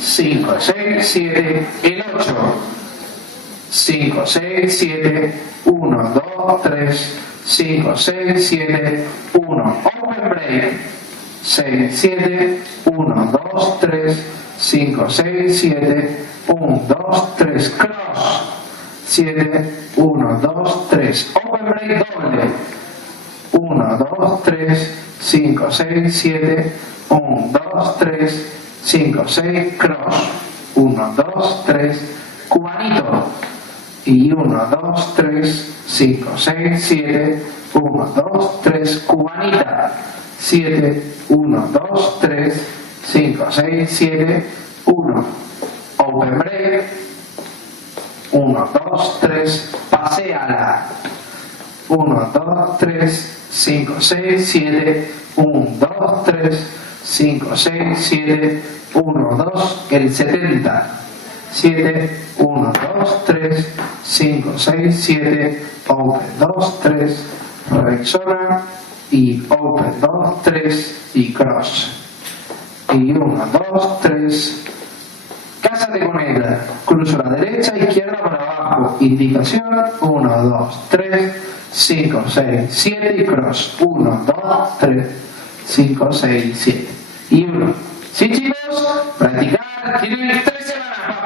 5, 6, 7, el 8. 5, 6, 7, 1, 2, 3, 5, 6, 7, 1. Open break. 6, 7, 1, 2, 3, 5, 6, 7, 1, 2, 3. Cross. 7, 1, 2, 3. Open break doble. 1, 2, 3, 5, 6, 7, 1, 2, 3, 5, 6, cross. 1, 2, 3, cubanito. Y 1, 2, 3, 5, 6, 7, 1, 2, 3, cubanita. 7, 1, 2, 3, 5, 6, 7, 1. Open break. 1, 2, 3, paséala. 1, 2, 3, 5, 6, 7, 1, 2, 3, 5, 6, 7, 1, 2, el 70. 7, 1, 2, 3, 5, 6, 7, open, 2, 3, rexona y open, 2, 3 y cross. Y 1, 2, 3, cásate con ella. Cruzo la derecha, izquierda para abajo. Indicación, 1, 2, 3, 5, 6, 7 y cross. 1, 2, 3, 5, 6, 7 y 1. ¿Sí, chicos? Practicar. Tienen 3 semanas.